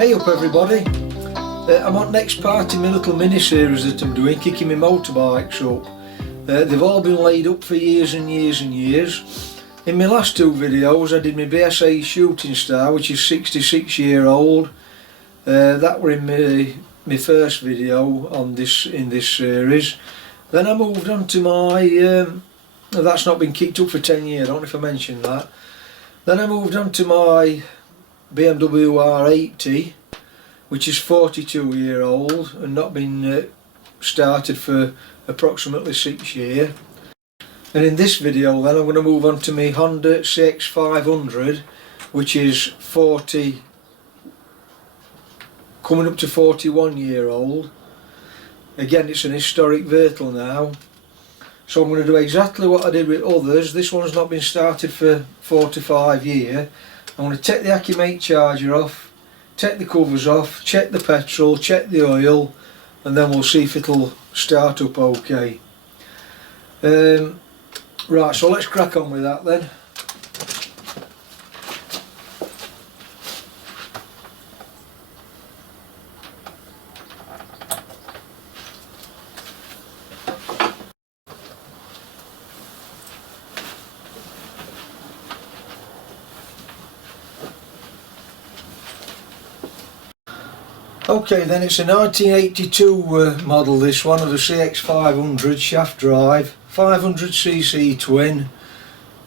Hey up everybody, I'm on next part in my little mini-series that I'm doing, kicking my motorbikes up. They've all been laid up for years and years and years. In my last two videos I did my BSA shooting star, which is 66-year-old. That were in my first video on in this series. Then I moved on to my, that's not been kicked up for 10 years, I don't know if I mentioned that. Then I moved on to my BMW R80, which is 42-year-old and not been started for approximately 6 years. And in this video then I'm going to move on to my Honda CX500, which is 40, coming up to 41-year-old. Again, it's an historic vehicle now. So I'm going to do exactly what I did with others. This one's not been started for 4 to 5 years. I'm going to take the Accumate charger off, take the covers off, check the petrol, check the oil, and then we'll see if it'll start up okay. Right, so let's crack on with that then. Okay then, it's a 1982 model, this one, of the CX500 shaft drive, 500cc twin.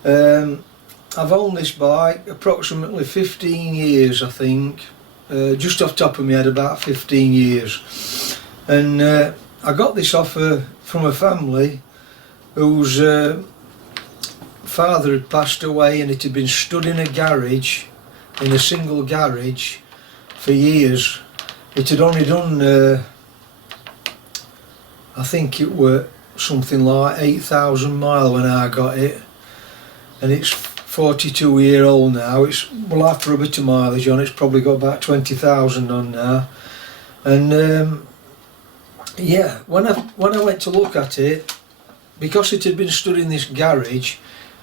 I've owned this bike approximately 15 years I think, just off the top of my head about 15 years. And I got this offer from a family whose father had passed away, and it had been stood in a garage, in a single garage, for years. It had only done, I think it were something like 8,000 miles when I got it, and it's 42-year-old now. It's, well, after a bit of mileage on, it's probably got about 20,000 on now. And yeah, when I went to look at it, because it had been stood in this garage,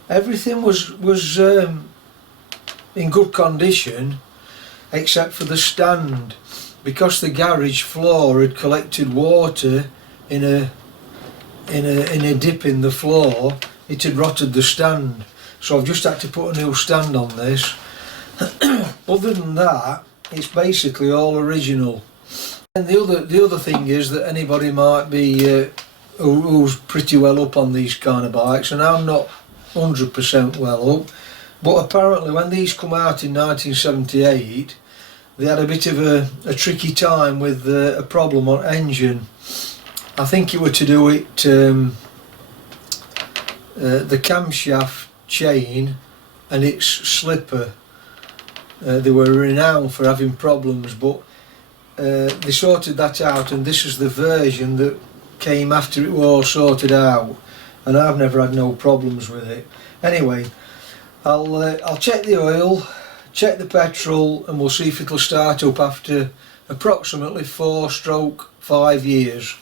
everything was in good condition except for the stand. Because the garage floor had collected water in a dip in the floor, it had rotted the stand. So I've just had to put a new stand on this. Other than that, it's basically all original. And the other thing is that anybody might be who's pretty well up on these kind of bikes, and I'm not 100% well up, but apparently when these come out in 1978, they had a bit of a tricky time with a problem on engine. I think it were to do with the camshaft chain and its slipper. They were renowned for having problems, but they sorted that out, and this is the version that came after it was all sorted out, and I've never had no problems with it. Anyway, I'll check the oil, check the petrol, and we'll see if it'll start up after approximately 4-5 years.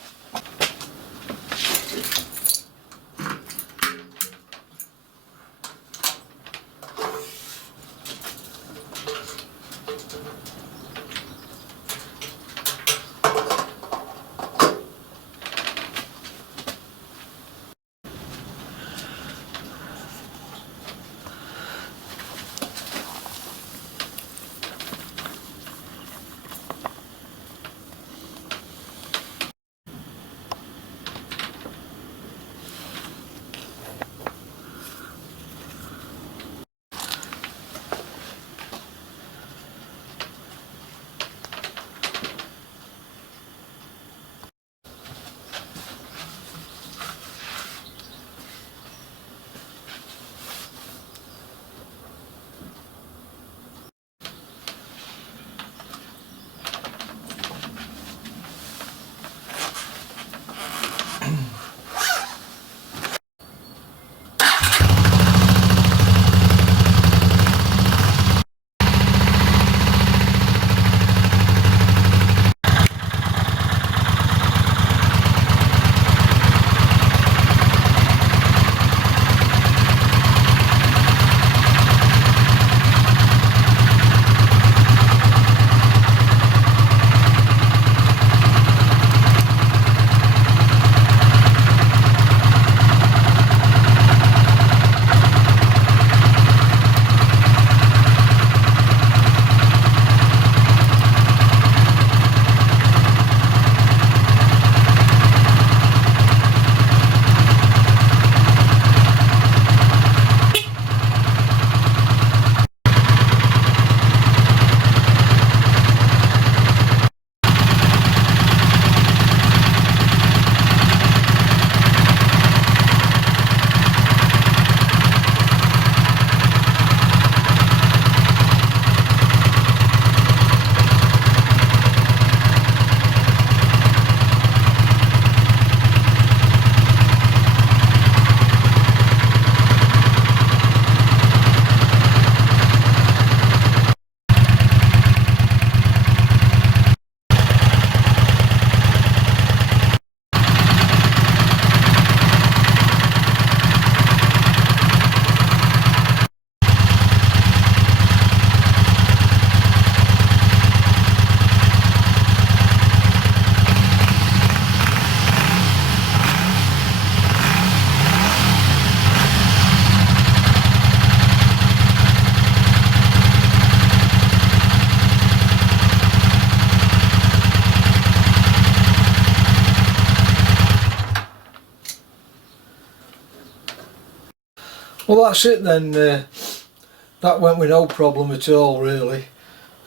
Well, that's it then. That went with no problem at all, really.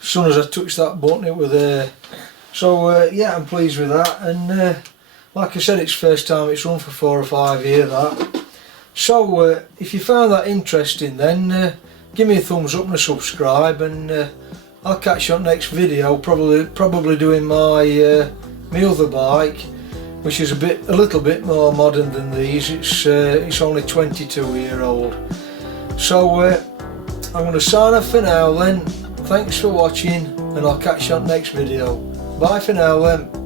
As soon as I touched that button, it was there. So yeah, I'm pleased with that, and like I said, it's first time it's run for 4 or 5 years, that. So if you found that interesting, then give me a thumbs up and a subscribe, and I'll catch you on next video, probably doing my my other bike, which is a little bit more modern than these. It's only 22-year-old. So I'm going to sign off for now then. Thanks for watching, and I'll catch you on next video. Bye for now then.